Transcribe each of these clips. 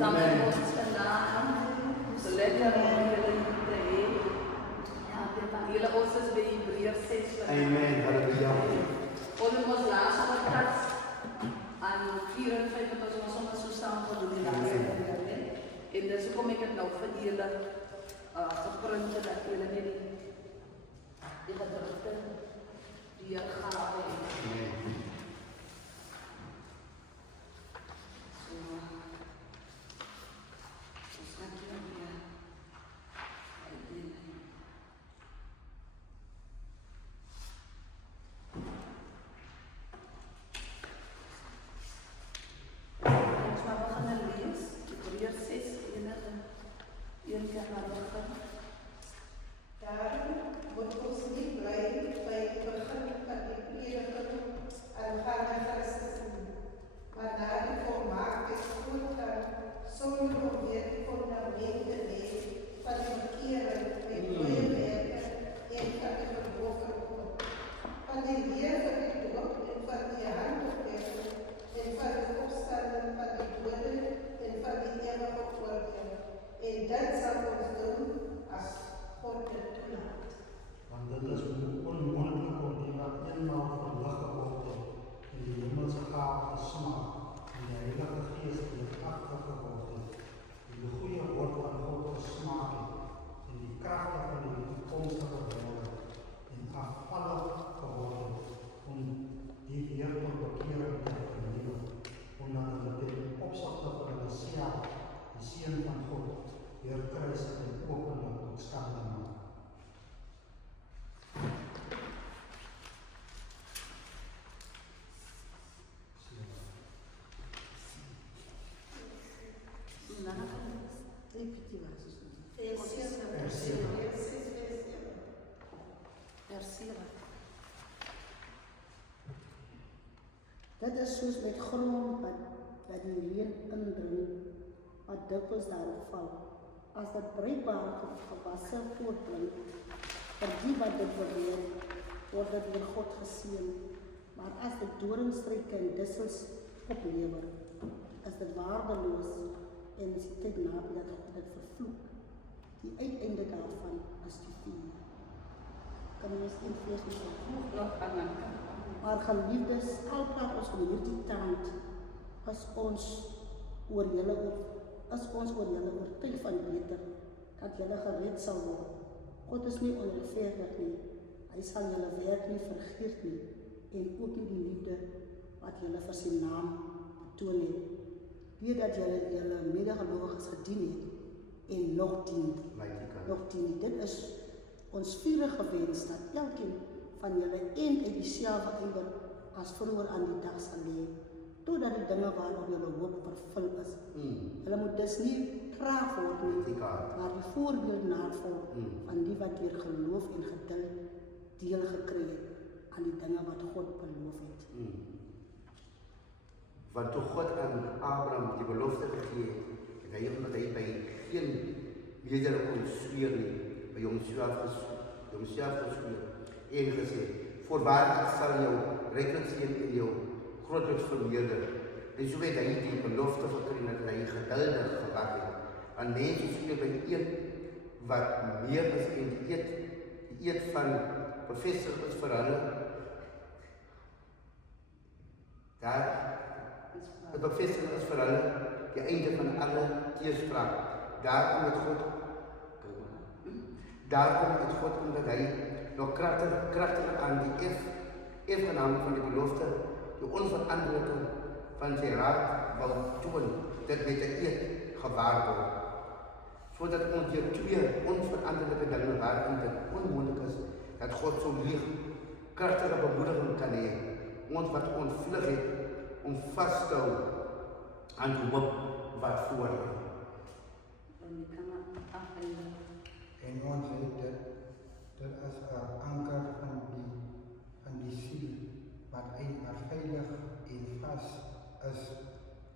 saam met ons vandag. So lekker om julle hier te hê. Ja, dit aan julle ons is by Hebreërs 6. Amen. Halleluja. Ons laatste podcast aan 4 en 5 het ons sommer so saam gedoen die laaste. En dis hoekom ek het nou vir julle geprint dat julle net die gedrukte weergawe het. Dit is soos met grond wat die reën indring, wat dikwels daarop val. As dit bruikbare gewasse voortbring, vir die wat dit beweer, word dit deur God geseën. Maar as dit doringstruike en dissels oplewer, is dit waardeloos en is die tyd naby dat God dit vervloek. Die uiteinde daarvan is die vuur. Kan jy miskien vlees met vervloek? Maar geliefdes, al praat ons van hierdie tand, is ons oor julle oortuig van beter, dat julle gered sal word. God is nie onregverdig nie, hy sal julle werk nie vergeet nie, en ook nie die liefde wat julle vir sy naam betoon het, weet dat julle medegelowiges gedien het, en nog dien. Dit is ons vurige wens, dat elkeen van julle en uit dieselfde ywer as vroeër aan die dag sal lê, totdat die dinge waarop julle hoop vervul is. Hulle moet dus nie traag word nie, maar die voorbeeld navolg van die wat deur geloof en geduld deel gekry het aan die dinge wat God beloof het. Want toe God aan Abraham die belofte gegee het, hy omdat hy by geen meerdere kon sweer nie, by homself gesweer, en gesê, voorwaar ek sal jou ryklik seën en jou grootliks vermeerder. En so het hy die belofte gekry dat hy geduldig gewag het. Aan mense speel by die een wat meer is en die eed van bevestig is vir hulle. Daar het bevestig is vir hulle die einde van alle teespraak. Daarom het God omdat hy nog krachtiger aan die erfgenaam van die belofte, die onveranderlijke van sy raad wou toon, dit met die eed gewaar word. Zodat ons hier twee onveranderlijke dinge waarin dit onmoontlik is, dat God so lief, krachtige bemoediging kan hê, ons wat ontvlug het, om vast te hou aan die hoop wat voor lê. En ons het dit is 'n anker van die siel, wat veilig en vas is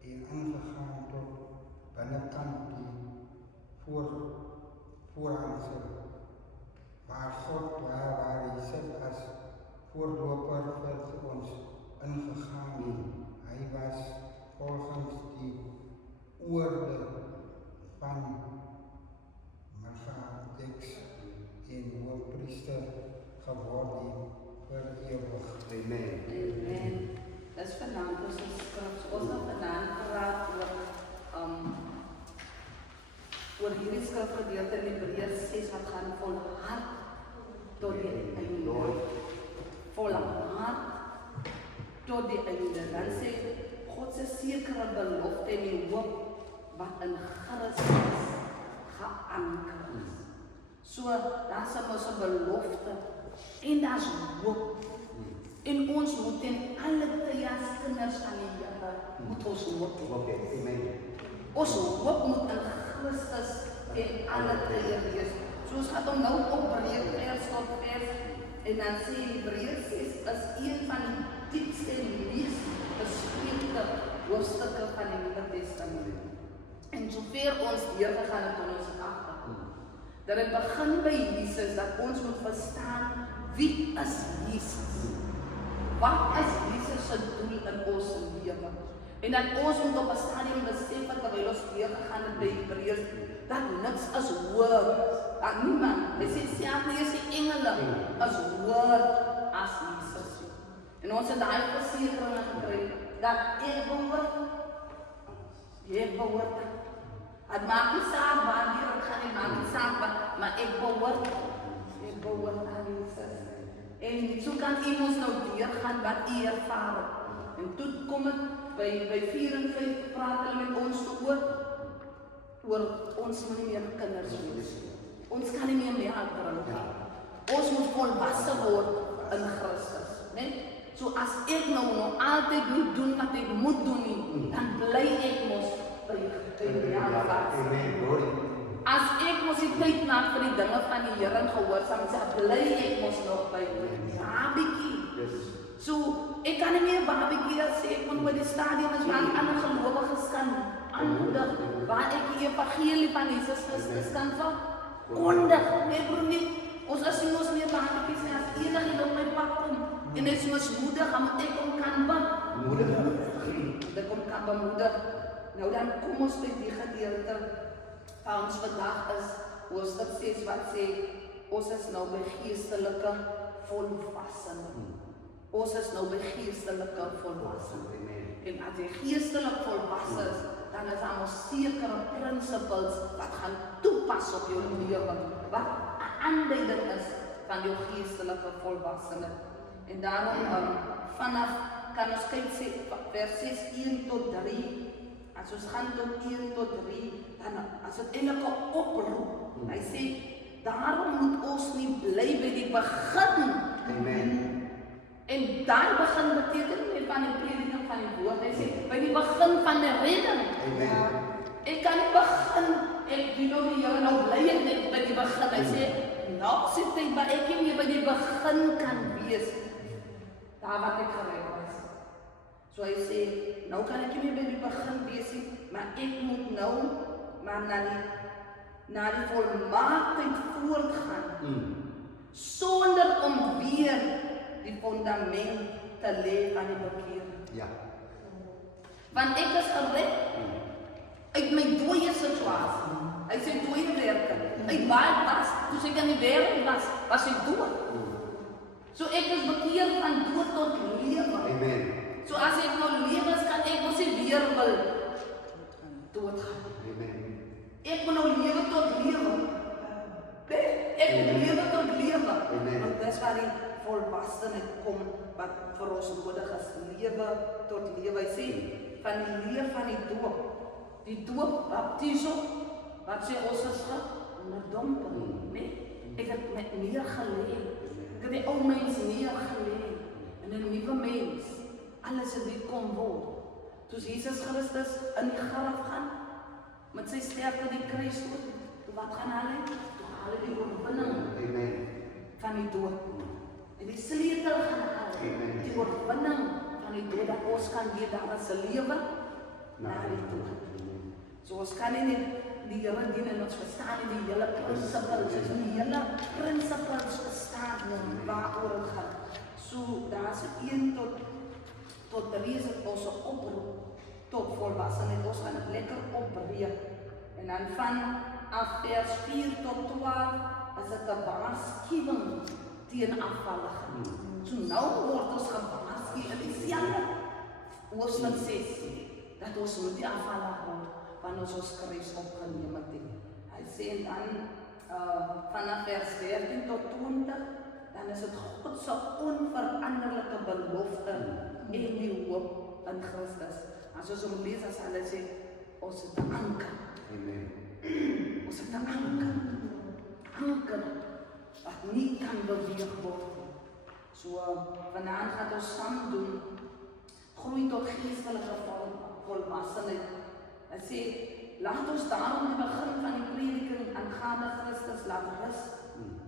en aangegaan tot binnekant die voorhangse, waar God waar hy sit as voorloper vir ons ingegaan. Hy was volgens die woorde van Melchizedek en hoofpriester geword het vir ewig. Amen. Amen. Dat is vanaand ons skrif. Ons gaan vanaand praat oor hierdie skrifgedeelte in Hebreërs 6 wat gaan volhard tot die einde. Volhard tot die einde. Dan sê God se sekere belofte en die hoop wat in Christus geanker is. So, daar's ons 'n belofte en daar's hoop. En ons moet in alle tye as kinders van die Here moet ons hoop. Okay, amen. Ons hoop moet in Christus in alle tye wees. So ons gaan hom nou opbreek vers tot vers en dan sê Hebreërs is een van die diepste en mees bespreekte hoofstukke van die Nuwe Testament. En sover ons deurgegaan het in ons agterkom. Dat het begin by Jesus, dat ons moet verstaan wie is Jesus. Wat is Jesus se doel in ons lewe? En dat ons moet op 'n stadium besef dat terwyl ons deurgegaan het by Hebreërs, dat niks is hoër. Dat niemand, hy sê self nie, hy sê engele is hoër as Jesus. En ons het daai versekering gekry dat ek behoort, jy behoort. Het maak nie saak waar jy gaan, het maak nie saak wat, maar ek behoort aan Jesus. En so kan u ons nou deurgaan wat u ervaar het. En toe kom het by 4 en 5 praat hulle met ons oor ons moet nie meer kinders wees. Ons kan nie meer drink. Ons moet volwasse word in Christus, né? So as ek nou altyd moet doen wat ek moet doen nie, dan bly ek mos by die Here. As ek mos die tyd maak vir die dinge van die Here en gehoorsaam, bly ek mos nog by die babietjie. So ek kan nie meer babietjie sê ek moet by die stadium is waar ander gelowiges kan aanmoedig, waar ek die evangelie van Jesus Christus kan verkondig. Nee broer nie, ons is nie ons meer babietjies nie, as enige op my pad kom en hy is ons moedig, dan moet ek hom kan bemoedig. Nou dan kom ons by die gedeelte van ons vandag is hoofstuk 6 wat sê ons is nou by geestelike volwassenheid. Ons is nou by geestelike volwassenheid. En as jy geestelik volwasse is, dan is daar ons sekere principles wat gaan toepas op jou lewe, wat 'n aanduiding is van jou geestelike volwassenheid. En daarom vanaf kan ons kyk sê vers 1 tot 3. As ons gaan tot 1 tot 3, dan as dit eintlik 'n oproep. Hy sê, daarom moet ons nie bly by die begin. Amen. En daar begin beteken nie van die prediking van die woord. Hy sê, by die begin van die redding. Amen. Ek kan nie begin, ek doen nou die Here, nou bly ek net by die begin. Hy sê, nou sit ek, maar ek nie by die begin kan wees. Daar wat ek gereed was. So hy sê, nou kan ek nie by die begin wees nie, maar ek moet nou maar na die volmaaktheid voortgaan. Sonder om weer die fundament te lê van die bekering. Ja. Want ek is gered uit my dooie situasie. Hy sê dooie werke. Uit waar ek was, toe ek in die wêreld was ek dood. So ek is bekeer van dood tot lewe. Amen. So as ek nou lewe is, kan ek mos nie weer wil doodgaan. Amen. Ek moet nou lewe tot lewe. Ek moet lewe tot lewe. Amen. Want dis waar die volwassenheid kom wat vir ons nodig is. Lewe tot lewe. Hy sê van die lewe van die doop. Die doop, baptiso, wat sê ons is onderdompel, né? Ek het met neergelê. Ek het die ou mens neergelê en 'n nuwe mens. Alles het weer kom word. Toe Jesus Christus in die graf gaan met sy sterfte die kruis toe, wat gaan hulle? Toe hulle die oorwinning van die dood. En die sleutel gaan hulle, die oorwinning van die dood, dat ons kan weet daar is 'n lewe na die dood. So ons kan nie die Here dien en ons verstaan nie die hele principles, die hele principles verstaan waaroor het gaan. So daar is 1 tot 3 is het ons oproep tot volwassenheid. Ons gaan dit lekker opbreek. En dan van vers 4 tot 12 is dit 'n waarskuwing teen afvalligheid. So nou word ons gewaarsku in dieselfde hoofstuk 6 dat ons moet nie afvallig word wanneer ons kruis opgeneem het nie. Hy sê dan vanaf vers 13 tot 20, dan is dit God se onveranderlike belofte en die hoop in Christus. As ons hom lees, as hulle sê, ons het 'n anker. Amen. Ons het 'n anker. Anker wat nie kan beweeg word nie. So vanaand gaan ons saam doen groei tot geestelike volwassenheid. Hy sê, laat ons daarom die begin van die prediking aangaande Christus laat rus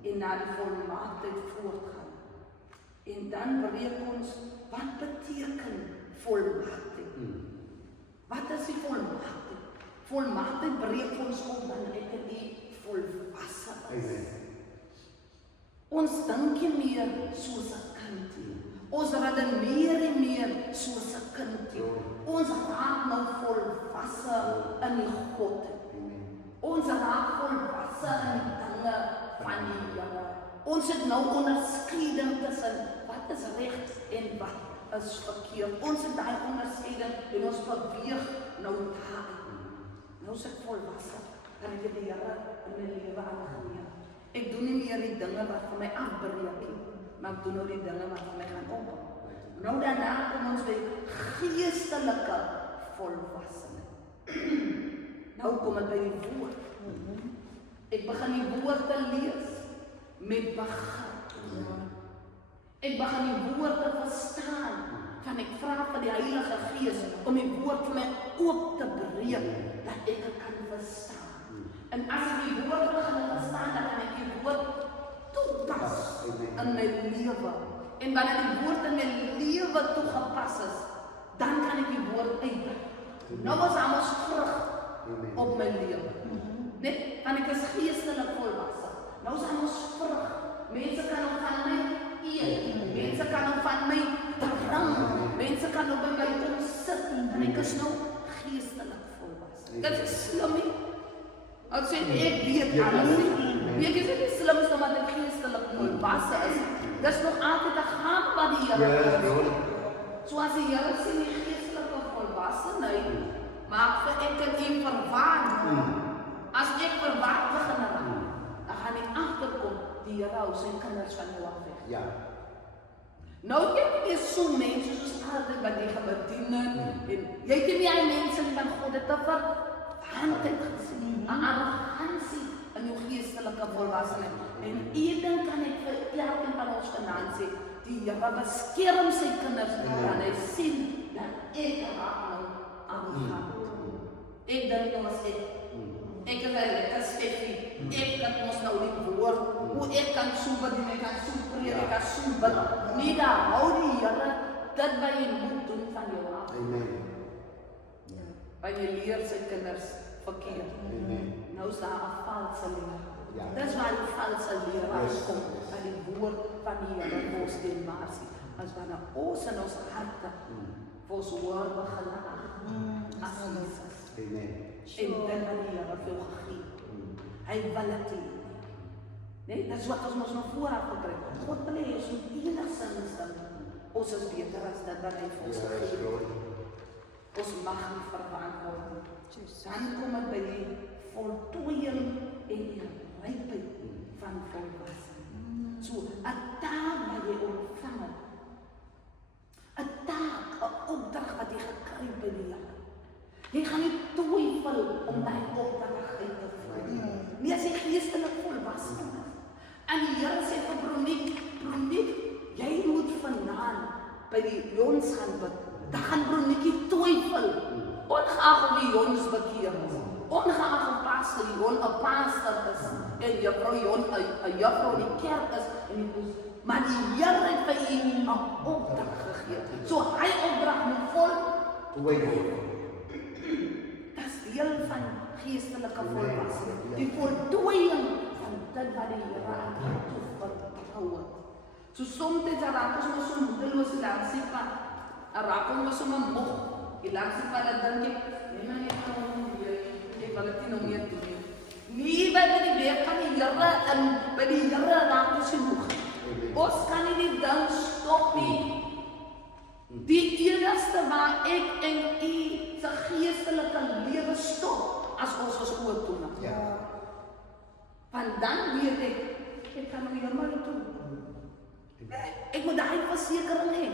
en na die volmaaktheid voortgaan. En dan breek ons, wat beteken volmaaktheid? Wat is die volmaaktheid? Volmaaktheid breek ons op wanneer ek en die volwasse is. Ons dink nie meer soos 'n kind nie. Ons redeneer nie meer soos 'n kind nie. Ons raak nou volwasse in die God. Ons raak volwasse in die dinge van die Here. Ons het nou onderskeiding tussen wat is reg en wat is verkeerd. Ons het daai onderskeiding en ons beweeg nou daar. Nou is ek volwasse. Kan ek die Here in my lewe aangeneem. Ek doen nie meer die dinge wat vir my afbreek nie, maar ek doen nou die dinge wat vir my gaan opbou. Nou daarna kom ons by geestelike volwassenheid. Nou kom dit by die woord. Ek begin die woord te lees met begrip. Ek begin die woord te verstaan. Van ek vra vir die Heilige Gees om die woord vir my oop te breek, dat ek dit kan verstaan. En as ek die woord begin verstaan, dan kan ek die woord toepas in my lewe. En wanneer die woord in my lewe toegepas is, dan kan ek die woord uitbring. Nou was ons vrug op my lewe. Net, want ek is geestelik volwasse. Nou is ons vrug. Mense kan ook van my eet. Mense kan ook van my drink. Mense kan ook by my kom sit. En ek is nou geestelik volwasse. Dit is slim nie. Als ek weet alles nie. Ek is nie slim is omdat ek geestelik volwasse is. Dit is nog altyd 'n gaaf wat die Here gee. So as die Here sê die geestelike volwassenheid maak vir ek en verwaan. As ek verward begin raak, dan gaan ek agterkom die Here hou sy kinders van jou af weg. Ja. Nou jy het nie so mense soos altyd wat jy gaan bedien en jy het nie al mense van God het te verhandheid gesien, 'n arrogansie in jou geestelike volwassenheid. En eendag kan ek vir elkeen van ons vanaand sê, die Here beskerm sy kinders en hy sien dat ek raak nou arrogant. Ek dink nou as ek is lekker Steffi, ek kan ons nou die woord, hoe ek kan so bedien, ek kan so preek, ek kan so bid. Nie daar hou die Here dit wat jy moet doen van jou af. Amen. Want jy leer sy kinders verkeerd. Nou is daar 'n valse leer. Dis waar die valse leraars kom, van die woord van die Here ons teen maasie. As wanneer ons in ons harte vir ons woord begin as Jesus. Amen. En dan wat die Here vir jou gegee. Hy wil dit nie. Nee, dat is wat ons mos nog vooraf gekry het. God wil hê ons moet enigstens dink. Ons is beter as dit wat hy vir ons gegee het. Ons mag nie verwant word nie. Dan kom dit by die voltooiing en die rypheid van volwassenheid. So, 'n taak wat jy ontvang het. 'n taak, 'n opdrag wat jy gekry by die Here. Jy gaan nie twyfel om daai opdrag uit te voer. Nie as jy geestelik volwasse is. En die Here sê vir Broniek, jy moet vanaand by die Jons gaan bid. Dan gaan Broniekie twyfel. Ongeag of die Jons bekeer is. Ongeag of pastor die Jon 'n pastor is. En juffrou Jon 'n juffrou in die kerk is. Maar die Here het vir u 'n opdrag gegee. So hy opdrag moet voltooi. Deel van geestelike volwassenheid. Die voltooiing van dit wat die Here aan jou toevertrou het. So soms raak ons so moedeloos en dan sê van raak ons sommer moeg. Die laatste van dat dink ek, nee maar net nou weer, ek wil dit nie nog meer doen nie. Nie by die werk van die Here en by die Here raak ons genoeg. Ons kan nie die ding stop nie. Die enigste waar ek en u se geestelike lewe stop as ons ons oor toe maak. Ja. Want dan weet ek kan my helemaal nie doen. Ek moet daai versekering hê.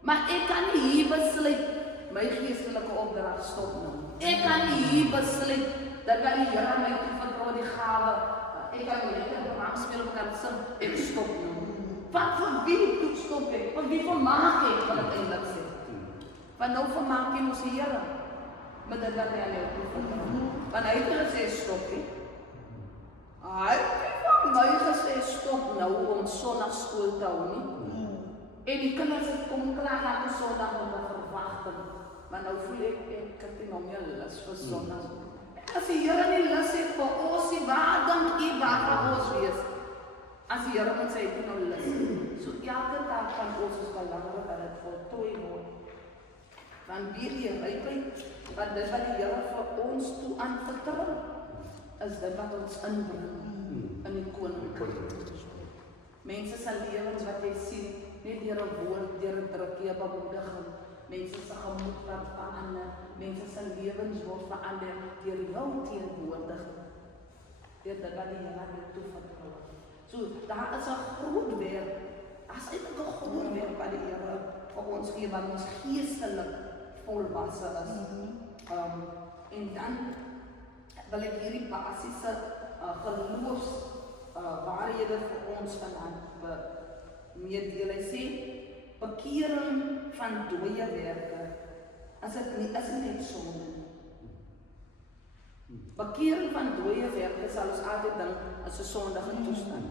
Maar ek kan nie hier besluit my geestelike opdrag stop nou. Ek kan nie hier besluit dat die Here my toevertrou die gawe. Ek kan nie net 'n program speel op kan sing en stop nou. Wat vir wie toe stop ek? Vir wie vermaak ek wat ek eintlik sê? Want nou vermaak jy ons die Here. Maar dit wat hy aan jou toevertrou. Want hy het gesê stop nie. Hy het my gesê stop nou om Sondagskool te hou nie. En die kinders het kom klaar na die Sondag om te verwagting. Maar nou voel ek het nie nog meer lus vir Sondag. As die Here nie lus het vir ons nie, waar dink u waar gaan ons wees? As die Here ons sê ek nou lus. So elke dag van ons is belangrik dat dit voltooi word. Want weer die rypheid, want dit wat die Here vir ons toe aanvertrou, is dit wat ons inbring in die koninkryk. Mense se lewens wat jy sien, net deur 'n woord, deur 'n drukkie, bemoediging. Mense se gemoed wat verander, mense se lewens word verander deur jou teenwoordiging. Deur dit wat die Here jou toevertrou. So daar is 'n groot werk. As eintlik 'n groot werk wat die Here vir ons gee wat ons geestelik volwasse is. En dan wil ek hierdie basiese geloofs waarhede vir ons vanaand meedeel. Hy sê bekering van dooie werke is dit net sonde. Bekering van dooie werke sal ons altyd dink as 'n sondige toestand.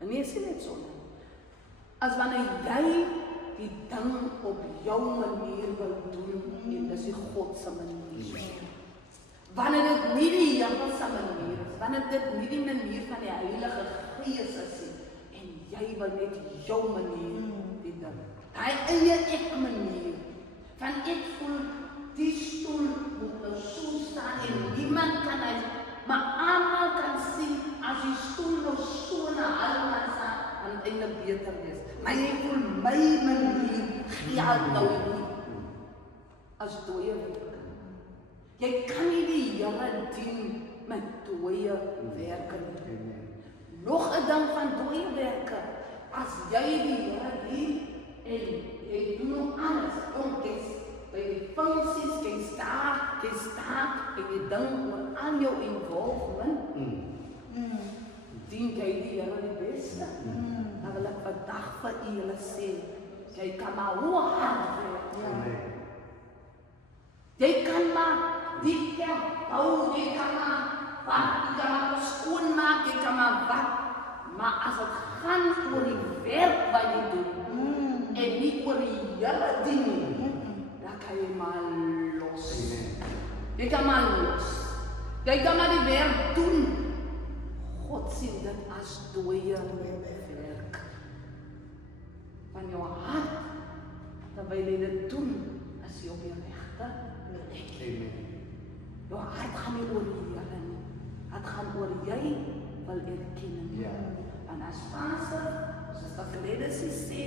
En nie is dit net sonde. As wanneer jy die ding op jou manier wil doen en dis die God se manier. Wanneer dit nie die Here se manier is, wanneer dit nie die manier van die Heilige Gees is en jy wil net jou manier die ding. Hy eie ek manier. Van ek voel die stoel moet nou so staan en niemand kan hy, maar almal kan sien as die stoel nou so na almal staan, dan het eintlik beter wees. Maar jy voel my manier geld nou nie as dooie werke. Jy kan nie die Here dien met dooie werke nie. Nog 'n ding van dooie werke, as jy die Here dien en jy doen nou alles, jy's by die funksies, jy staan en jy dink oor aan jou involvement, dien jy die Here die beste. Dan wil ek vandag vir julle sê, jy kan maar hoe hard werk. Jy kan maar die kerk hou, jy kan maar wat, jy kan maar skoonmaak, jy kan maar wat. Maar as het gaan oor die werk wat jy doen, en nie oor die Here dien, dan kan jy maar los. Jy kan maar los. Jy kan maar die werk doen. God sien dit as dooie werk. Van jou hart, terwyl jy dit doen, is jy op die regte plek. Jou hart gaan nie oor die Here nie. Het gaan oor jy wil erkenning. En as pastor, soos dat Gledesie sê,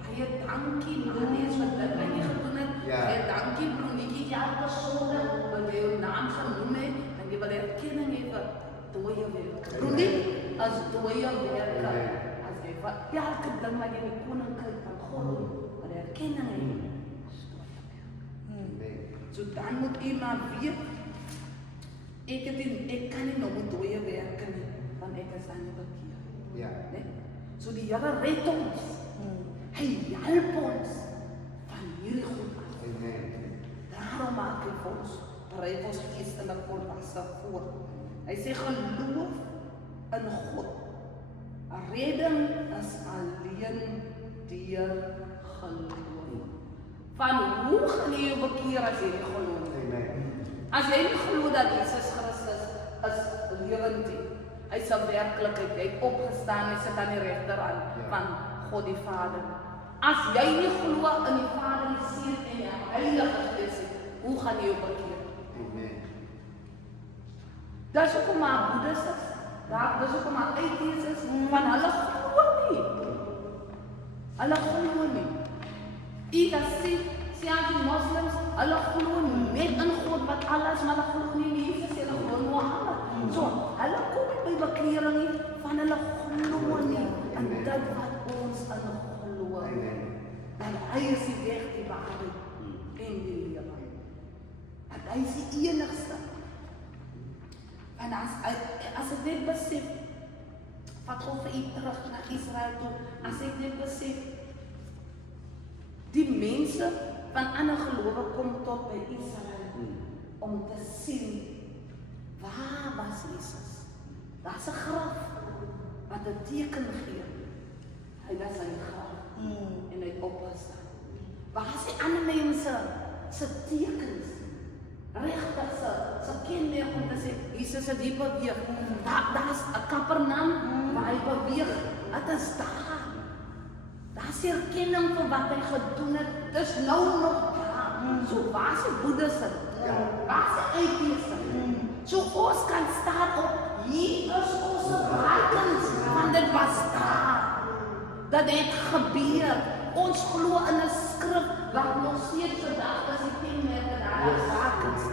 baie dankie, Manees, wat dit wat jy gedoen het. Baie dankie, Bronietjie, elke Sondag, wat jy jou naam genoem het, en jy wil erkenning hê vir dooie werke. Broniet, as dooie werke, as jy vir elke ding wat jy in die koninkryk van God doen, wil erkenning hê, is dooie werke. So dan moet jy maar weet, ek kan nie nog met dooie werke nie, want ek is aan die bekeer. Nee? So die Here red ons. Hy help ons van hierdie goed af. Daarom maak hy ons, bereid ons geestelik volwasse voor. Hy sê geloof in God. Redding is alleen deur geloof. Van hoe gaan jy jou bekeer as jy nie geloof? As jy nie glo dat Jesus Christus is lewend nie, hy is 'n werklikheid, hy het opgestaan, hy sit aan die regterhand van God die Vader. As jy nie glo in die Vader, die Seun en die Heilige Gees nie, hoe gaan jy jou bekeer? Amen. Dis hoekom maar Boeddhis is. Dis hoekom maar atheïs is, want hulle glo nie. Hulle glo nie. Sê aan die moslims, hulle glo net in God wat alles, maar hulle glo nie in Jesus, hulle glo in Mohammed. So, hulle kom nie by bekering nie, van hulle glo nie in dit wat ons in glo. Amen. En hy is die weg, die waarheid en die lewe. En hy is die enigste. En as ek net besef, wat God vir u terug na Israel toe, as ek net besef, die mense van ander gelowe kom tot by Israel, om te sien, waar was Jesus? Daar's 'n graf, wat 'n teken gee. Hy was in die graf, en hy het opgestaan. Waar is die ander mense, se tekens? Regtig se kenmerk om te sê, Jesus het hier beweeg. Daar is 'n Kapernaum waar hy beweeg. Dit is daar. Daar is erkenning vir wat hy gedoen het. Dis nou nog daar. So waar is die Boeddhiste? Waar is die atheïste? So ons kan staan op, hier is ons bewijs, want dit was daar. Dat het gebeur. Ons glo in 'n skrif wat nog steeds vandag is die kenmerke daar is.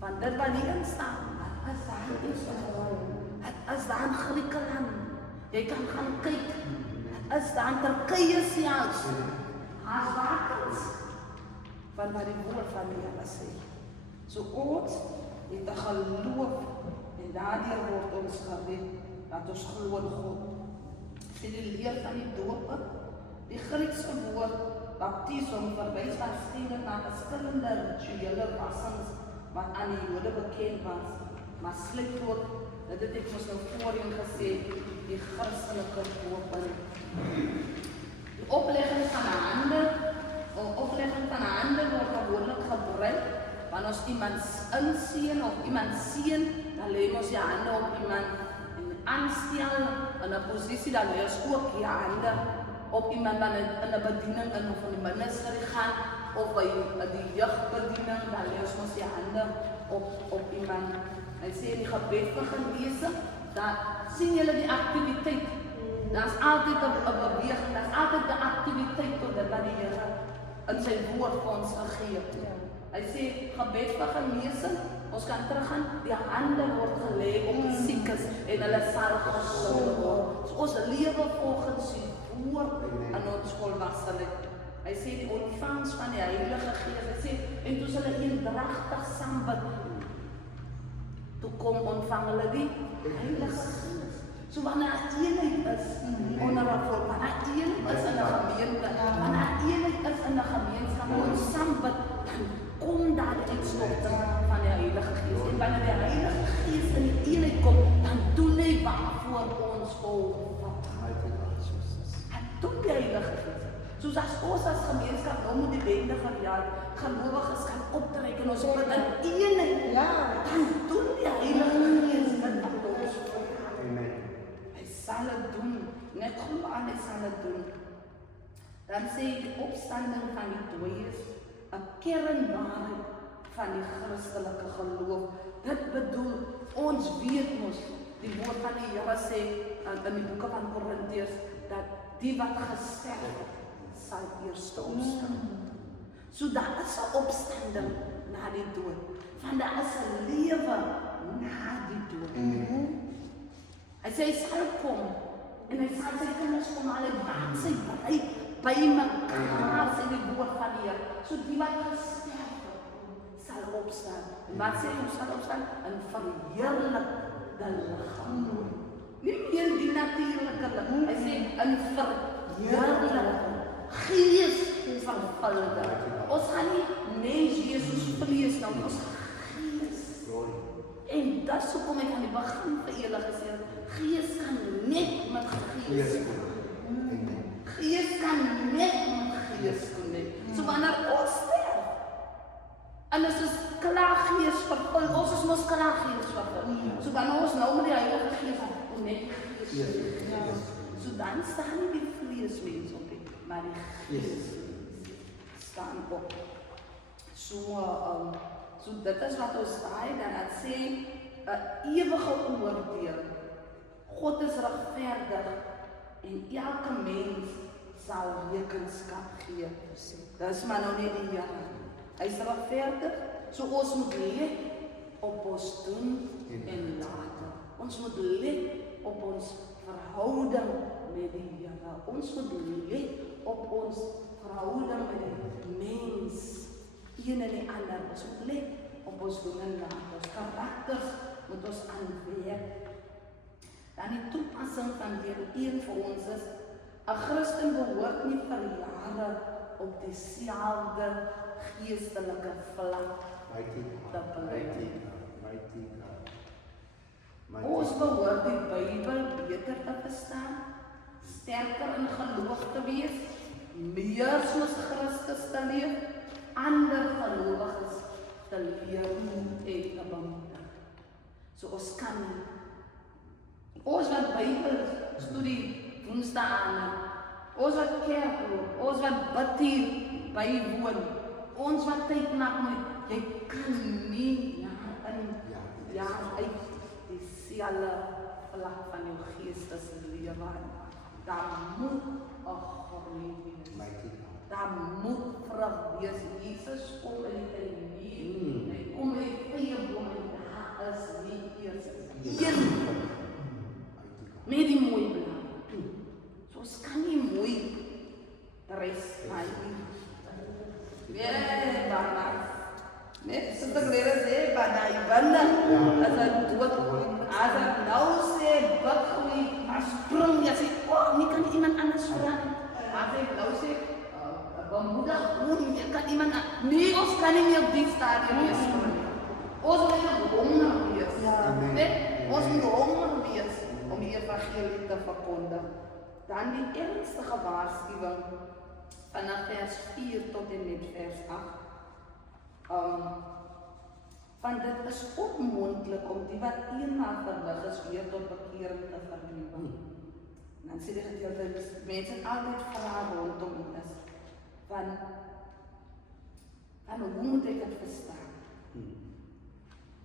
Want dit wat hierin staan, dit is daar in Israel. Dit is daar in Griekeland. Jy kan gaan kyk. Dit is daar in Turkye selfs. As wakens. Van wat die woord van die Here sê. So ons het 'n geloof en daardeur word ons gered dat ons glo in God. Sê die leer van die doop, die Griekse woord baptism verwys waarskynlik na verskillende rituele wassings wat aan die Jode bekend was, maar slykwoord, dit het ek ons nou voorheen gesê, die Christelike doop. Die oplegging van hande word gewoonlik gebruik, wanneer ons iemand inseën of iemand seën, dan lê ons die hande op iemand en aanstel in 'n posisie, dan lê ons ook die hande op iemand wat in 'n bediening in of in die ministerie gaan, of by die jeugbediening, dan lê ons die hande op iemand. Hy sê in die gebed begin lees, dan sien julle die aktiwiteit. Daar's altyd 'n beweging, daar's altyd 'n aktiwiteit tot dit wat die Here in sy woord vir ons gegee het. Hy sê gebed begin lees, ons kan teruggaan, die hande word gelê op die siekes en hulle sal gesond word. So ons lewe volgens die woord in ons volwassenheid. Hy sê die ontvangs van die Heilige Gees. Hy sê en toe hulle eendragtig saam bid, toe kom ontvang hulle die Heilige Gees. So wanneer eenheid is onder 'n volk, wanneer eenheid is in 'n gemeente, wanneer eenheid is in 'n gemeenskap, ons saam bid, dan kom daar die uitstorting van die Heilige Gees. En wanneer die Heilige Gees in die eenheid kom, dan doen hy waarvoor ons volk. Hy doen die Heilige Gees. Soos as ons as gemeenskap nou moet die bende van gelowiges kan optrek en ons word in eenheid, dan doen die Heilige Gees dit wat ons volk. Hy sal het doen, net glo aan, hy sal het doen. Dan sê die opstanding van die dooies 'n kernwaarheid van die Christelike geloof. Dit bedoel, ons weet mos, die woord van die Here sê in die boeke van Korintiërs, dat die wat gesterf het, sal eerste opstaan. So daar is 'n opstanding na die dood, want daar is 'n lewe na die dood. Hy sê hy sal kom, en hy sal sy kinders kom, hy maak sy bruid by mekaar, sê die woord van die Here. So die wat gesterf het, sal opstaan. En wat sê hy, hoe sal opstaan? In verheerlikte liggaam. Nie meer die natuurlike liggaam, hy sê in verheerlikte gees vervulde. Ons gaan nie mens Jesus vlees nou, ons gees. En dat is hoekom ek aan die begin vir julle gesê het, gees kan net met gees. Gees kan net met gees doen. So wanneer ons sterf, en as ons klaar gees vervul, ons is mos klaar gees vervul. So wanneer ons nou met die Heilige Gees, net gees. So So dan staan nie die vleesmens op nie, maar die geesmens staan op. So dit is wat ons daai dan het sê, 'n ewige oordeel. God is regverdig en elke mens sal rekenskap gee. Dis maar nou nie die Here. Hy is regverdig, so ons moet let op ons doen en late. Ons moet let op ons verhouding met die Here. Ons moet let op ons verhouding met die mens. Een en die ander. Ons moet let op ons doen en late. Ons karakters moet ons aanwerk. Dan die toepassing van deel 1 vir ons is, 'n Christen behoort nie vir jare op dieselfde geestelike vlak te bly. Ons behoort die Bybel beter te verstaan, sterker in geloof te wees, meer soos Christus te leef, ander gelowiges te leer en te bemoedig. So ons kan nie. Ons wat Bybelstudie woensdae, ons wat kerk loop, ons wat bid hier bywoon, ons wat tyd maak met, jy kan nie jaar uit dieselfde vlak van jou geesteslewe. Daar moet 'n groei wees. Daar moet vrug wees. Jesus kom in die tyd hier, hy kom in die vyeboom en daar is nie eers een met die mooi blad. So ons kan nie mooi res maai nie. Banai. Net so te lere sê, banai, banai. As hy dood, as hy nou sê, wat goeie, as sprong, jy sê, oh, nie kan iemand anders vra. As hy nou sê, bemoedig, jy kan iemand, nee, ons kan nie meer op die stadium wees. Ons moet honger wees. Net, ons moet honger wees om die evangelie te verkondig. Dan die ernstige waarskuwing vanaf vers 4 tot en met vers 8. Want dit is onmoontlik om die wat eenmaal verlig is weer tot bekering te vernuwe. Dan sê die gedeelte, mense altyd vra rondom is, van hoe moet ek dit verstaan?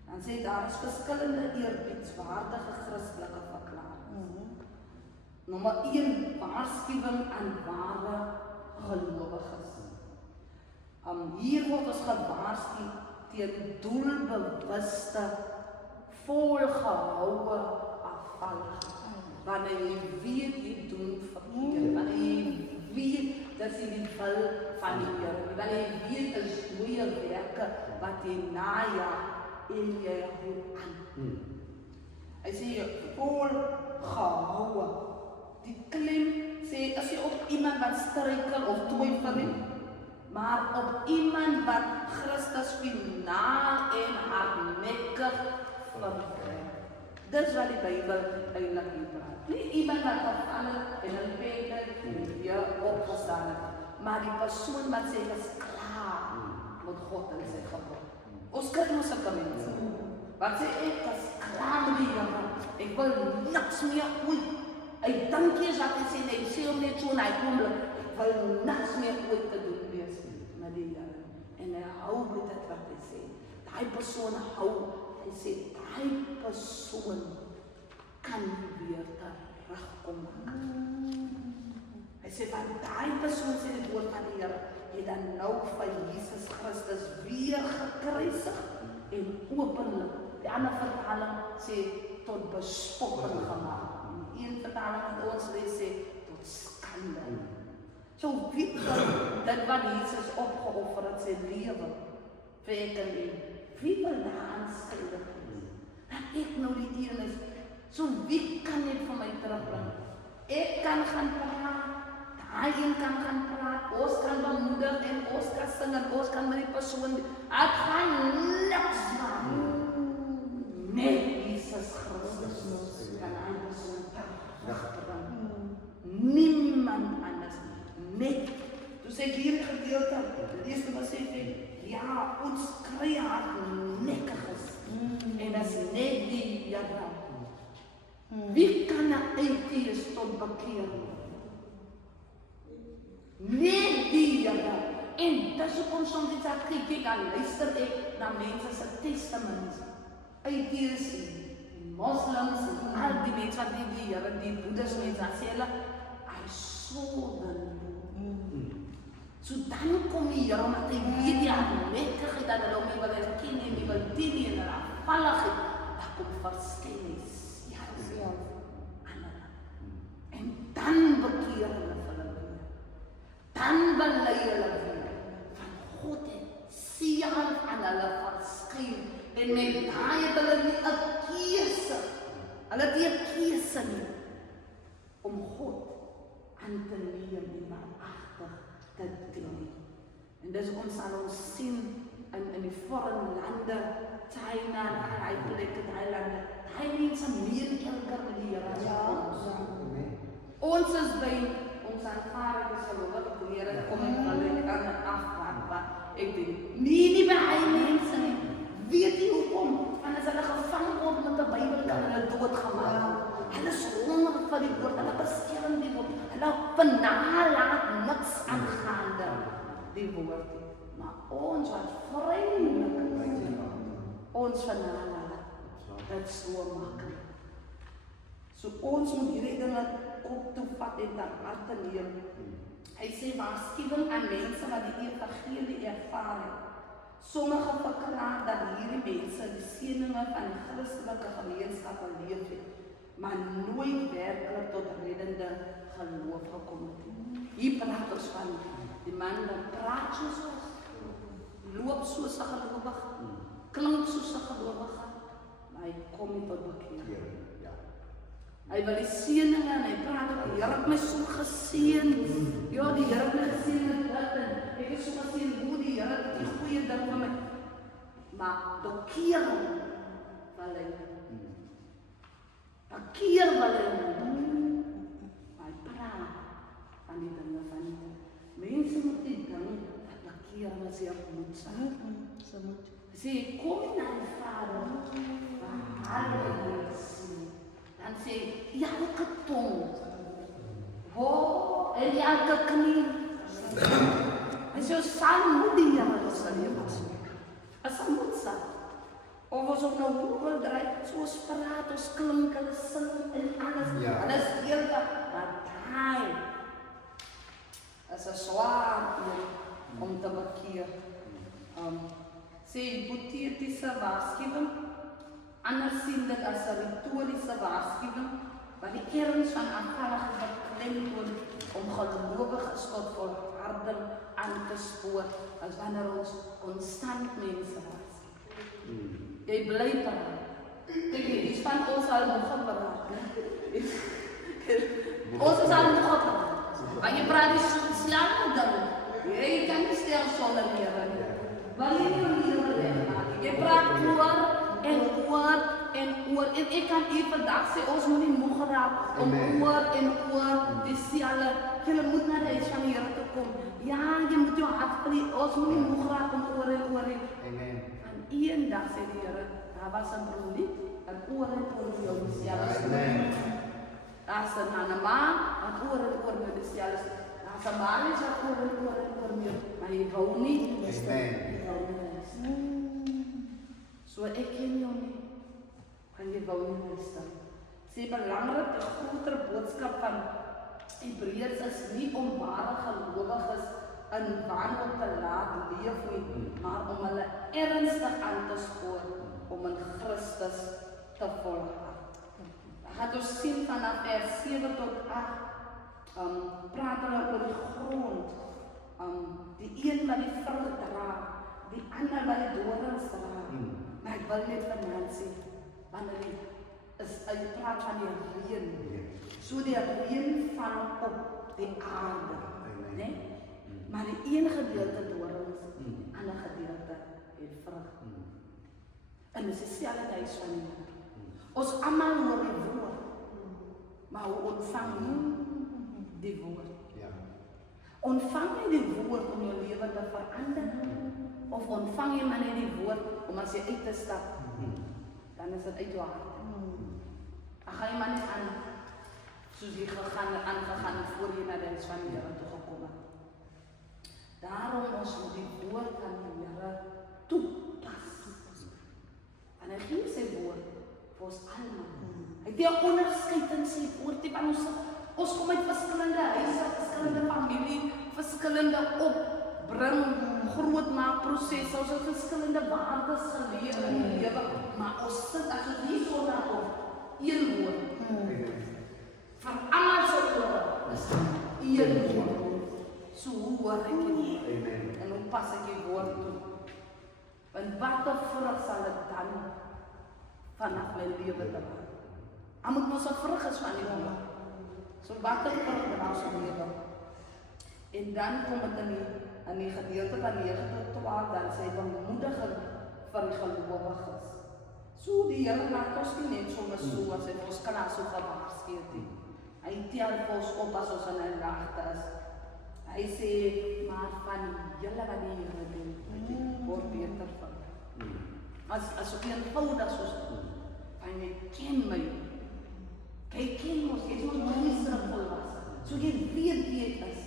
Dan sê daar is verskillende eerbiedswaardige Christelike verklaringe. Nommer 1, waarskuwing aan ware gelowiges. Hier word ons gewaarsku teen doelbewuste, volgehoue afvalligheid. Wanneer jy weet jy doen verkeerd, wanneer jy weet dat jy die wil van die Here, wanneer jy weet is goeie werke wat jy najaag en jy hou aan. Hy sê volgehoue. Die klem sê, as jy op iemand wat struikel of twyfel, maar op iemand wat Christus finaal en hardnekkig verkry. Dis wat die Bybel eintlik hier praat. Nie iemand wat geval het en hulle pente en weer opgestaan het, maar die persoon wat sê, is klaar met God en sy gebod. Ons kry ons sulke mense. Wat sê, ek is klaar met die Here. Ek wil niks meer ooit. Hy dink jy wat hy sê, hy sê om net so en hy kom, ek wil niks meer ooit te doen wees met die Here. En hy hou met dit wat hy sê. Die persoon hou, hy sê, die persoon kan weer terugkom. Hy sê, van die persoon sê die woord van die Here, het dan nou van Jesus Christus weer gekruisig en openlik. Die ander vertaling sê, tot bespotting gemaak. Een vertaling wat ons lees sê, tot skande. So wie wil dit wat Jesus opgeoffer het, sy lewe, vir ek en u, wie wil daar aanskuldig wees? Dat ek nou die een is, so wie kan dit vir my terugbring? Ek kan gaan praat, daai een kan gaan praat, ons kan bemoedig en ons kan sing en ons kan met die persoon, het gaan niks van. Net Jesus Christus kan aan persoon terugbring. Niemand anders. Net. Toe sê ek hier die gedeelte, die eerste wat sê ek, ja, ons kry hardnekkiges. En as net die Here. Wie kan 'n uitkies tot bekeer. Net die Here. En dis hoekom soms dit kyk dan luister ek na mense se testaments. Ateïs, moslems, al die mense wat die Here, die Boeddhas mense, dan sê hulle, I saw the Lord. So dan kom die Here, omdat hy weet die aanwezigheid dat hulle my wil herken en die wil dien en hulle afvalligheid, dan kom verskennis. Ja, aan hulle. En dan bekeer hulle vir hulle weer. Dan bely hulle weer. Van God het self aan hulle verskyn. En met daai het hulle nie 'n keuse. Hulle het nie 'n keuse nie om God aan te neem en waaragtig te dien. En dis ons sal ons sien in die foreign lande, China, daai plekke, daai lande. Daai mense meen elke met die Here as ons. Ons is by ons aanvaardings geloof dat die Here kom en hulle kan afwaak. Ek dink nie by hy mense nie. Weet jy hoekom? Want as hulle gevang word met 'n Bybel kan hulle doodgemaak word. Hulle is honger vir die woord, hulle beskerm die woord. Hulle vernalaat niks aangaande die woord. Maar ons wat vreemdelik, ons vernalaat. Dit is so maklik. So ons moet hierdie dinge op te vat en ter harte neem. Hy sê waarskuwing aan mense wat die evangelie ervaar het. Sommige verklaar dat hierdie mense die seëninge van die Christelike gemeenskap beleef het, maar nooit werklik tot reddende geloof gekom het. Hier praat ons van die man wat praat soos ons, loop soos 'n gelowige, klink soos 'n gelowige, maar hy kom nie tot bekering. Hy wil die seëninge en hy praat oor die Here het my so geseën. Ja, die Here het my geseën met dit en ek het so geseën hoe die Here die goeie ding vir my. Maar bekering wil hy. Bekeer wil hy. Hy praat van die dinge van die mense moet die dinge dat bekering is hier moet zijn. Sê, kom na die Vader, waar hy is. Dan sê, elke tong, en elke knie. En so sal moet die Here sal lewens. As sal moet sal. Of ons op nou hoe wil draai, soos praat, ons klink, hulle sing en alles. Hulle is heeldag, maar daai is 'n swaar om te bekeer. Sê, hypothetiese waarskuwing. Anders sien dit as 'n retoriese waarskuwing wat die erns van afvalligheid beklemtoon om gelowiges tot volharding aan te spoor as wanneer ons konstant mense waarsku. Jy bly praat. Ek weet, iets van ons al nog gepraat. Ons is al nog gepraat. Maar jy praat die slange dan. Jy kan nie stel sonder Here nie. Wanneer jy nie oor jy praat oor en oor en oor. En ek kan hier vandag sê, ons moet nie moeg raak om oor en oor dieselfde. Jy moet na die huis van die Here toe kom. Ja, jy moet jou hart vlie. Ons moet nie moeg raak om oor en oor. Amen. En een dag sê die Here, daar was 'n profeet en oor en oor jou dieselfde. Amen. Daar's 'n Anama wat oor en oor met dieselfde. Daar's 'n Maria wat oor en oor meer. Maar jy wou nie. Amen. So ek ken jou nie. Kan jy wou nie luister. Sê belangrik, die groter boodskap van Hebreërs is nie om ware gelowiges in wanhoop te laat leef nie, maar om hulle ernstig aan te spoor om in Christus te volhard. Dan gaan ons sien vanaf vers 7 tot 8, praat hulle oor die grond, die een wat die vrug dra, die ander wat die dorings dra. Maar ek wil net vanaand sê, wanneer jy praat van die reën, so die reën val op die aarde, nee? Maar die een gedeelte dorings, die ander gedeelte het vrug. En dis dieselfde huis van die Here. Ons almal hoor die woord, maar hoe ontvang jy die woord? Ontvang jy die woord om jou lewe te verander? Of ontvang jy maar net die woord om as jy uit te stap, dan is dit uit jou hart. Dan gaan jy maar net aan, soos jy gegaan huis van die Here toe gekom het. Daarom ons moet die woord van die Here toepas. En hy gee sy woord vir ons almal. Hy het 'n onderskeid in sy woord, die van ons kom uit verskillende huise, verskillende familie, verskillende opbring, grootmaakprosesse, ons het verskillende waardes geleer in die lewe, maar ons sit as ons nie so na op een woord. Vir almal se ore is een woord. So hoe hoor ek die woord? En hoe pas ek die woord toe? Want wat 'n vrug sal ek dan vanaf my lewe dra? Hy moet mos 'n vrug is van die Here. So wat 'n vrug dra ons lewe? En dan kom dit in die gedeelte van 9 tot 12, dan sê bemoediging vir die gelowiges. So die Here laat ons nie net sommer so as hy ons kan so gewaarsku het nie. Hy tel ons op as ons in 'n nagte is. Hy sê, maar van julle wat die Here doen, word beter van. As op eenvoudig soos en jy ken my. Jy ken ons, jy is ons miserable was. So jy weet wie ek is.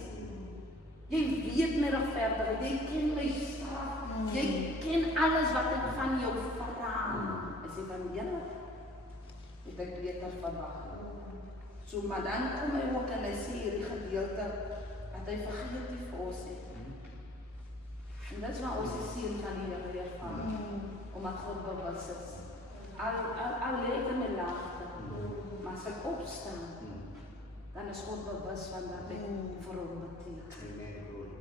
Jy weet my regverdigheid, jy ken my straf. Jy ken alles wat ek van jou verraam. Hy sê van julle, het ek beter verwag. So, maar dan kom hy ook en hy sê hierdie gedeelte, dat hy vergeet nie vir ons het. En dit is waar ons die seën van die Here ervaar, omdat God bewus is. Al leef in my laagte, maar as ek opstaan, dan is God bewus van dat ek vir hom beteken.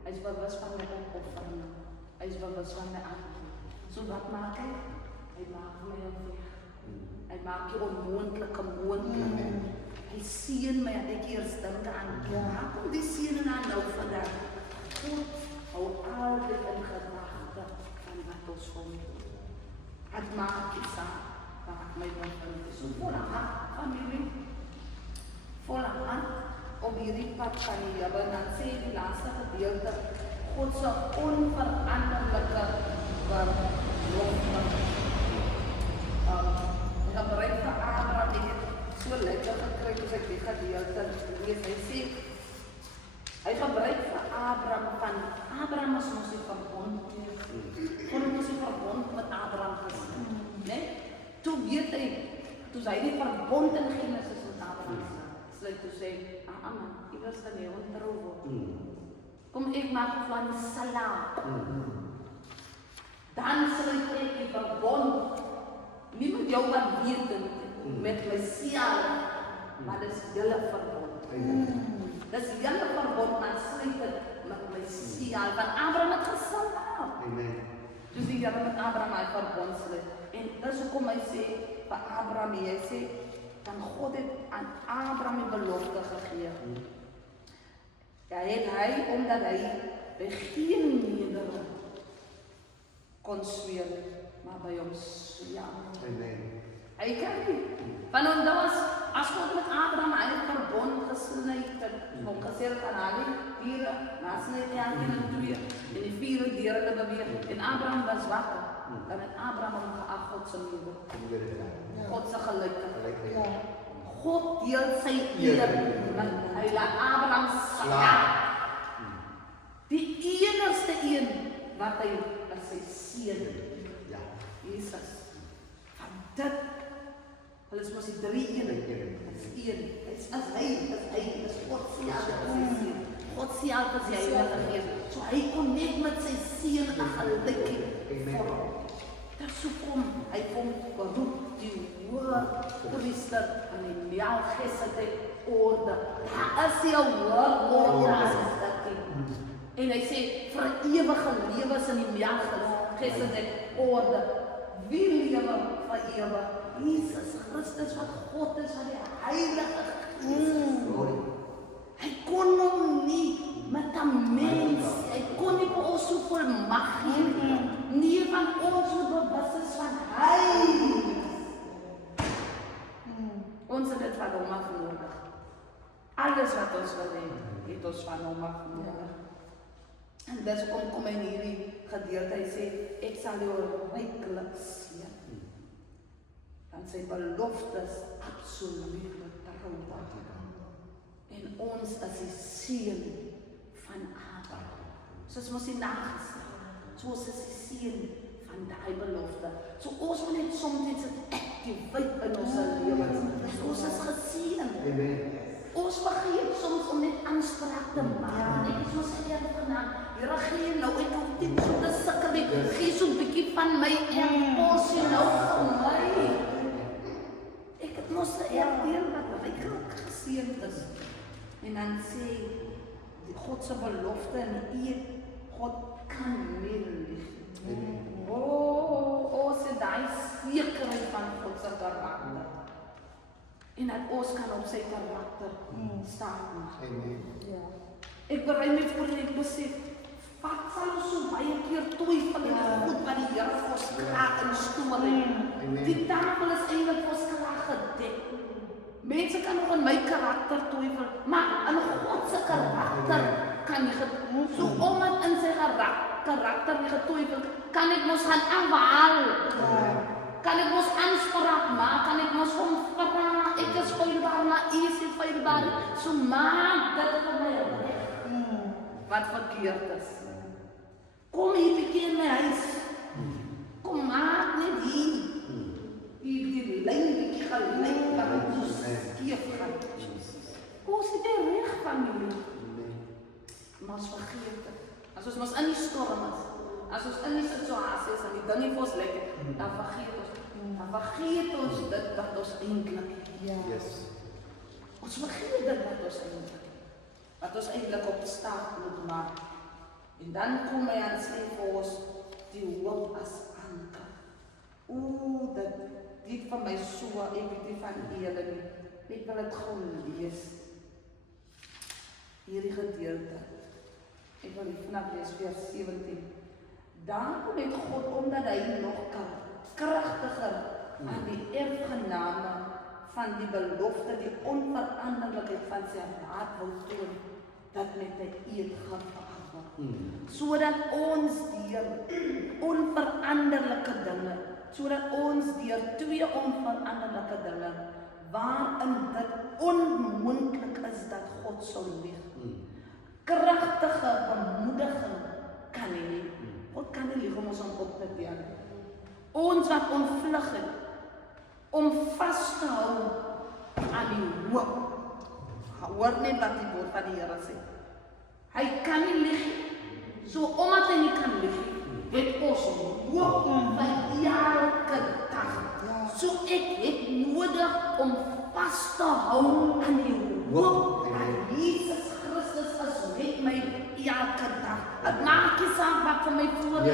Hy is bewus van my opoffering, hy is bewus van my antwoord. So wat maak hy? Hy maak my op weg. Hy maak die onmoontlike moontlik. Hy seën my dat ek eers dink aan. Waar kom die seën aan nou vandag? God hou altyd in gedagte van wat ons vir hom doen. Het maak iets aan wat my bevind is. So volle hand, familie, volle hand op hierdie pad van die Here. En dan sê die laaste gedeelte, God se onveranderlike belofte. Gebruik vir Abraham, so lekker gekry as ek die gedeelte lees. Hy sê, hy gebruik vir Abraham is mos die verbond. God het mos die verbond met Abraham gesê. Nee? Toe weet hy, toe hy die verbond in Genesis met Abraham sluit, toe sê, man, jy was dan nie ontrou word. Kom ek maak van Salah. Dan sluit ek die verbond, nie met jou wat weet het, met my siel, maar dis julle verbond. Dis julle verbond, maar sluit het met my siel, want Abraham het gesalf. Dus die Here met Abraham hy verbond sluit. En dis hoekom hy sê, vir Abraham, hy sê, dan God het aan Abraham die belofte gegee. Ja, het hy, omdat hy by geen nederig kon sweer, maar by hom sweer. Hy kan nie. Want onthou as God met Abraham hy het verbond gesluit het, hom gesê het van al die diere, maar sny hy aan in 2, en die 4 diere te beweeg, en Abraham was wakker. Dan het Abraham geag God se lewe. God se gelykheid. God deel sy eer, want hy laat Abraham slaap. Die enigste een wat hy as sy seun, Jesus. Van dit, hulle is mos die 3 een, is een, is God sê altyd, God sê altyd die Heilige Gees, so hy kon net met sy seun 'n gelykheid vorm. Dis hoekom hy kom beroep die hoëpriester aan die Melchisedek orde. Daar is die hoëorde as dit. En hy sê vir 'n ewige lewe is in die Melchisedek orde. Wie lewe vir ewig? Jesus Christus wat God is, wat die Heilige Gees. Hy kon hom nie met 'n mens, hy kon nie vir ons soveel mag gee. Nie van ons moet bewus is van hy. Ons het dit van hom af nodig. Alles wat ons wil hê, het ons van hom af nodig. En dis kom in hierdie gedeelte, hy sê, ek sal jou ryklik seën. Dan sy beloftes absoluut betroubaar. En ons is die seun van Abraham. Soos ons die nageslag, soos is die seun van daai belofte. So ons moet net soms net activate in ons lewens. Ons is geseën. Amen. Ons vergeet soms om net aanspraak te maak. Ek is ons Here vanaand. Here gee nou ek hoef dit so te sukkel. Gee so 'n bietjie van my en ons nou vir my. Ek het mos ervaar wat ryklik geseën is. En dan sê die God se belofte en U God kan nie lieg. Ons het daai sekerheid van God se karakter. En dat ons kan op sy karakter staan. Amen. Ek berei my voor en ek besef, wat sal ons so baie keer twyfel in die goed wat die Here vir ons klaar instoor het. Die tafel is eintlik vir ons klaar gedek. Mense kan nog in my karakter twyfel, maar in God se karakter kan jy so omdat in sy karakter nie getwyfel, kan ek mos gaan afhaal. Kan ek mos aanspraak maak, kan ek mos hom vra, ek is feilbaar, maar U is nie feilbaar. So maak dit vir my reg. Wat verkeerd is. Kom hier bietjie in my huis. Kom maak net hier. Die lyn bietjie gelyk dat dit so skeef gaan. Ons het die reg familie. Maar ons vergeet dit. As ons mos in die storm is, as ons in die situasie is en die dinge vir ons lekker, dan vergeet ons. Dan vergeet ons dit wat ons eintlik het. Yes. Ons vergeet dit wat ons eintlik het. Wat ons eintlik op staat moet maak. En dan kom hy en sê vir ons, die hoop as anker. Dit van my so, ek weet nie van julle nie. Ek wil dit gou lees. Hierdie gedeelte. Ek wil dit vanaf lees vers 17. Daarom het God, omdat hy nog kragtiger aan die erfgename van die belofte, die onveranderlikheid van sy raad wil toon, dat met 'n eed gaan verander. Sodat ons deur onveranderlike dinge, sodat ons deur twee onveranderlike dinge, waarin dit onmoontlik is dat God sou lieg, kragtige bemoediging kan hê. God kan nie lieg om ons op te tel. Ons wat ontvlug het, om vas te hou aan die hoop. Hoor net wat die woord van die Here sê. Hy kan nie lieg. So omdat hy nie kan lieg, het ons hoop vir elke dag. So ek het nodig om vas te hou aan die hoop dat Jesus Christus is met my elke dag. Het maak nie saak wat vir my voor ek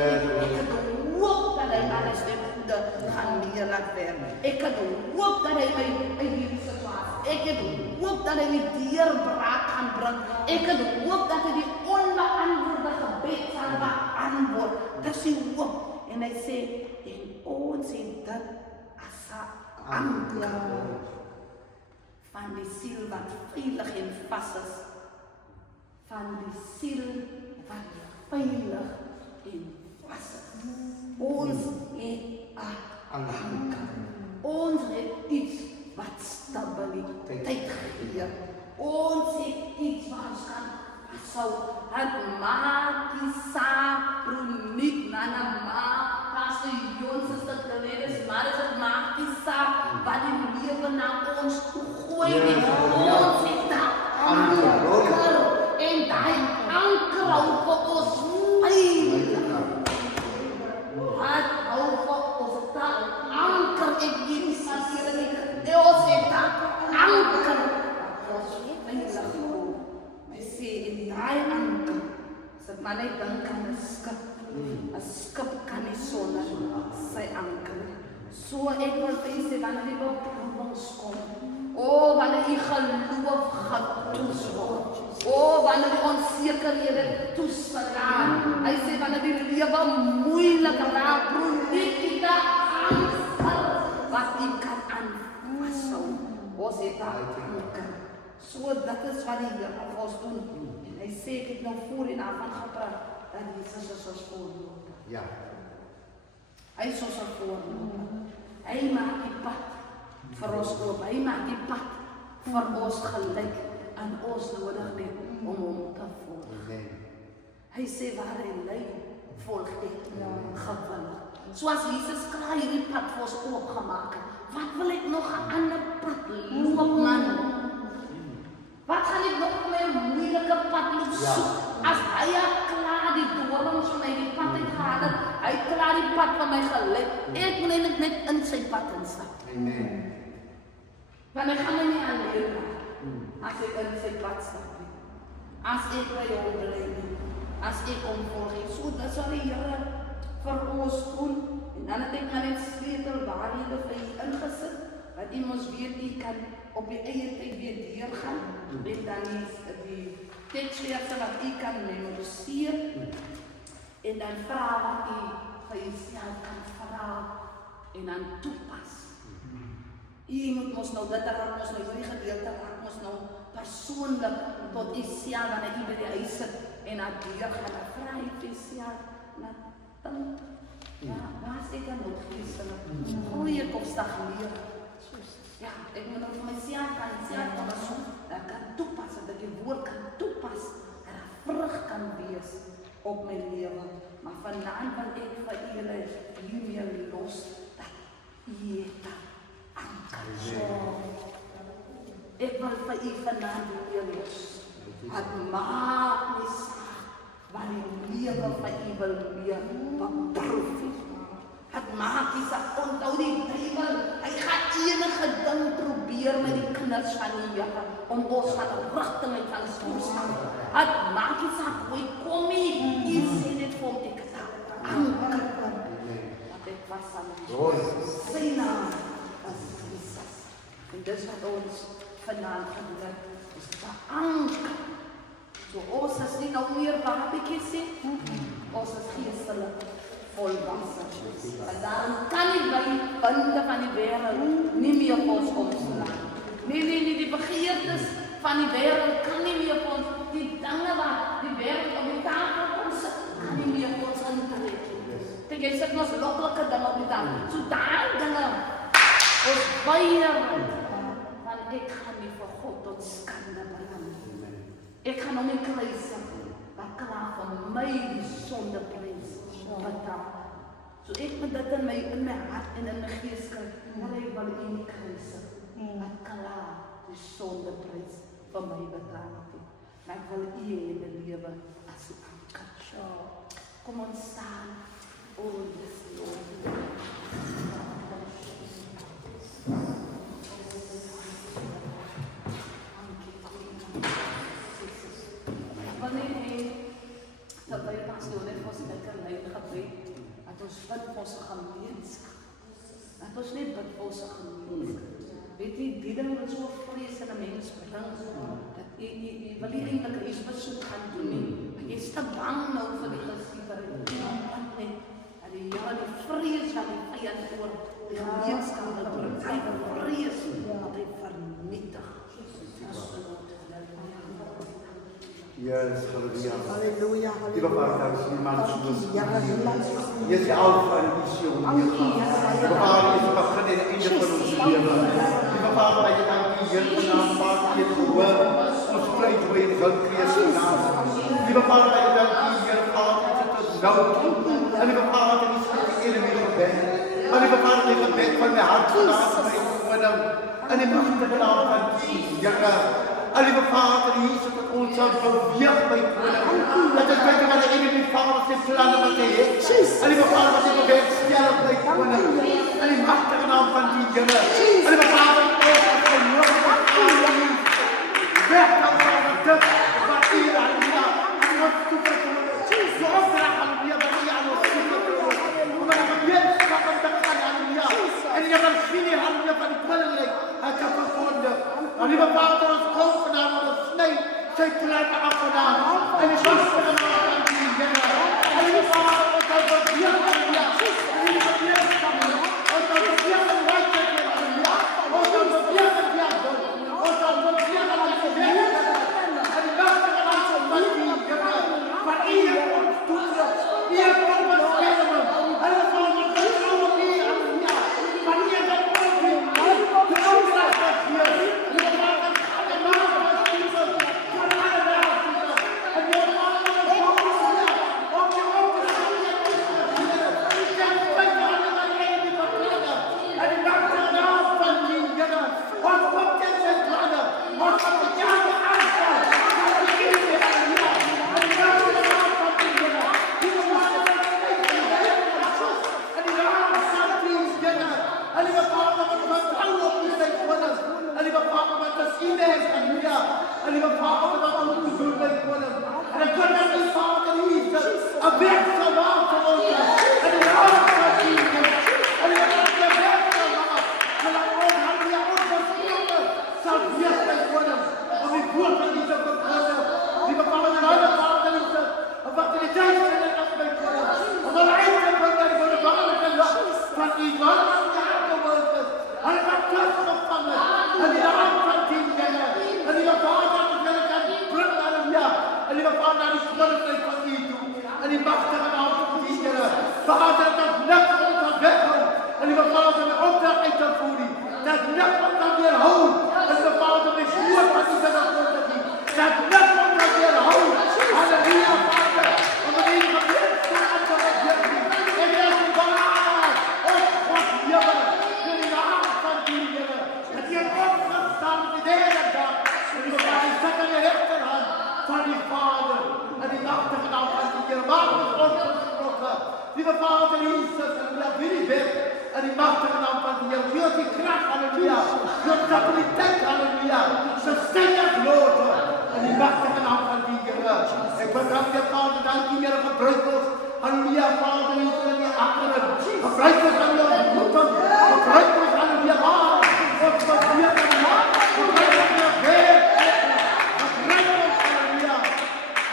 het hoop dat hy alles ten goeie gaan laat werk. Ek het hoop dat hy my uit hierdie situasie. Ek het hoop dat hy die deurbraak gaan bring. Ek het hoop dat hy die onbeantwoorde gebed sal beantwoord. Dis die hoop. En hy sê, en ons het dit as 'n anker van die siel wat veilig en vas is. Van die siel wat veilig en vas is. Ons het 'n anker. Ons het iets wat stabiliteit gee. Ons het iets wat ons kan vashou. Het maak die saak kroniek na Pastor Jones is dit gewees, maar dit maak die saak wat die lewe na ons toe gooi. Ons het 'n anker. En daai anker hou vir ons veilig. Wat hou vir ons daar? Anker ek hierdie sasiere nie. Ons het 'n anker. Ons weet veilig hou. Hy sê in daai anker, as dit maar net dink aan 'n skip. 'n Skip kan nie sonder sy anker. So ek wil sê wanneer die beproewings kom, wanneer die geloof getoets word, wanneer die onsekerhede toeslaan. Hy sê wanneer die lewe moeilik raak, nie die anker wat jy kan aanvashou. Ons het 'n anker. So dit is wat die Here vir ons doen. En hy sê ek het nou voor en af van gepraat dat Jesus is ons voorbeeld. Ja. Hy is ons voorbeeld. Hy maak die pad vir ons oop. Hy maak die pad vir ons gelyk aan ons nodig net om hom te volg. Amen. Hy sê waar hy lei, volg ek gewillig. Soos Jesus klaar hierdie pad vir ons oopgemaak het, wat wil ek nog 'n ander pad loop, man? Wat gaan ek nog op my moeilike pad loop soek? As hy klaar die dorings van my die pad uitgehaal het, hy klaar die pad van my gelei, ek moet eintlik net in sy pad instap. Amen. Want ek gaan my nie alleen laat, as ek in sy pad stap nie. As ek by hom bly nie, as ek hom volg nie. So, dis wat die Here vir ons doen. En dan het ek maar net sleutelwaarhede vir u ingesit, dat u mos weet, u kan op die eie tyd weer deurgaan, en dan die teksverse wat u kan memoriseer, en dan vra wat u vir uself kan vra, en dan toepas. U moet mos nou, dit raak mos nou, hierdie gedeelte raak mos nou persoonlik tot u self, wanneer u by die huis sit, en dan deurgaan, dan vra u vir uself, dan waar is ek dan nog geestelik? Groei ek of stagneer? Ja, ek moet nou vir myself kan ondersoek, dat ek kan toepas, dat ek die woord kan toepas, en dat vrug kan wees op my lewe. Maar vandaan wil ek vir julle hiermee los, dat jy het anker. Ek wil vir u vandaan hiermee los. Het maak nie saak, waar die lewe vir u wil meer beproef. Het maak nie saak, onthou die Bybel, hy gaan enige ding probeer met die kinders van die Here, om ons van die rigting en van die toestand. Het maak nie saak, hoe kom nie, u sê net vir hom, ek het anker, dat ek was aan sy naam is Jesus. En dis wat ons vandaan gedoen, is anker. So ons is nie nou meer babietjies nie, ons is geestelik volwasse. En daarom kan nie by binde van die wêreld nie meer vir ons omslaan. Nee, die begeertes van die wêreld kan nie meer vir ons, die dinge wat die wêreld op die tafel kom sit, kan nie meer vir ons intrek. Kijk, jy sit ons loklike dinge op die tafel. So daai dinge, ons weier, want ek gaan nie vir God tot skande bring. Ek gaan om die kruis, wat klaar van my die sondeprys betaal. So ek moet dit in my hart en in my gees kry, maar ek wil in die kruis, wat klaar die sondeprys vir my betaal het. Maar ek wil u in die lewe as die anker. Kom ons staan, o yes Lord. Terwyl pastoor net vir ons lekker lyn gebed, dat ons bid vir ons gemeenskap. Dat ons net bid vir ons gemeenskap. Weet jy, die ding wat so vrees in 'n mens bring, dat jy wil nie eintlik 'n huisbesoek gaan doen nie, maar jy is te bang nou vir die gesiewer. Net dat die Here die vrees van die vyand oor die gemeenskap wil bring. Hy vrees dat hy vernietig. Yes, halleluja. Halleluja, Liewe Vader, daar is niemand soos U. Jy is die Alfa en die Omega. Liewe Vader, jy is die begin en die einde van ons lewe. Liewe Vader, baie dankie, Heer, vir naam, Vader, jy het gehoor. Ons pleit hoe jy die Gees in naam. Liewe Vader, baie dankie, Heer, Vader, jy het tot nou toe. En liewe Vader, jy is die enemy gebed. Maar liewe Vader, jy gebed van my hart vandaag van my koning. En die machtige naam van die Here. En lieve Vader, Jesus, dat ons zal beweeg bij koning. Dat het weten wat de enemy Vader zijn plannen wat hij heeft. En lieve Vader, wat hij beweegt stellen bij koning. En die machtige naam van die Here. En lieve Vader, ons als geloof van Vader. Weg dan Vader, dit wat hier aan ons toevertrouwen. De opdracht aan die wat hier aan ons toevertrouwen. Omdat we gemeenschap en dat gaan aan die en die hebben geen handen van die koninkrijk. Hij kan vervonden. En lieve Vader, ons komt vandaan, ons snijdt zijn kleine af vandaan. En die machtige naam van die Here. En lieve Vader, ons zal beweeg aan die en die gemeenschap. Ons zal beweeg aan de wijsheid. Ons zal beweeg aan die ons zal beweeg aan de geweld. En die machtige naam van die Here. Maar hier ons toezicht. Hier komt ons schermen. En we gaan ons vertrouwen hier aan die maar hier dat ons hier. De opdracht is hier. De opdracht is allemaal. En lieve Vader, wat ons moet doen met koning. En ek kan net die Vader Jesus, 'n weg sal maak vir ons. En die naam van Jesus. En die naam van die weg sal maak. En dat ons halleluja onverskillig sal wees by koning. Om die woord van Jesus te verkondig. Lieve Vader, en alle Vader Jesus, en wat in die tyd van die nacht by koning. Om al uit te brengen voor de wonderlijke lach van die man van die aardewoord is. En wat teruggevangen. En die naam van die dingen. En die Vader dat jullie kan brengen, halleluja. En die Vader naar die koninkrijk van u toe. En die machtige naam van die Heer. Vader, dat niks ons kan weghouden. En die Vader met opdracht uit te voeren. Dat niks ons kan weerhouden. En die Vader met woord van die binnenkomt niet. Dat niks ons kan weerhouden. Halleluja, Vader. Om het enige gebeurt zo aan te regeren. En er is waar. Ons God, Heer. In de naam van die Heer. Dat hij heeft opgestaan met de hele dag. En die Vader zet aan de rechterhand van die Vader. En die machtige naam van die Heer. Maak ons ongesproken. Lieve Vader Jesus, en blijf jullie weg. En die machtige naam van die Heer. Geef die kracht, halleluja. Geef stabiliteit, halleluja. Sustain je glorie. En die machtige naam van die Heer. Ik bedank je, Vader, dank je, Heer, gebruik ons. Halleluja, Vader, Jesus, en die achteren. Gebruik ons aan je ontmoeten. Gebruik ons, halleluja, waar. Ons verweer en maak. Gebruik ons aan je weer. Gebruik ons, halleluja.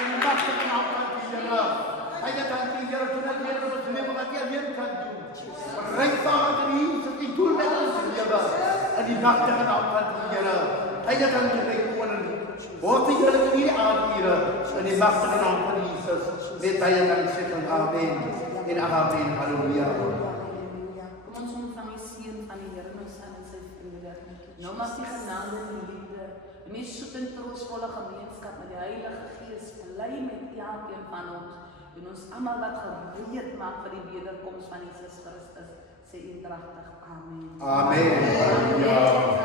En die machtige naam van die Heer. Hij dat dank je, Heer, toen het Heer ons leven wat je alleen kan doen. Bereik, Vader, Jesus, die doel met ons leven. En die machtige naam van die Heer. Hij dat dank je, mijn koning. Word die Heer in die aandieren. En die machtige naam van Jesus. Met hij en dank zeggen, amen. En amen, halleluja. Kom ons ontvang die seën van die Here ons aan in sy vrede. Nou mag die genade en die liefde, die mees soet en troostvolle gemeenskap met die Heilige Gees bly met elkeen van ons en ons almal wat gereed maak vir die wederkoms van Jesus Christus. Sê eendragtig amen. Amen. Halleluja.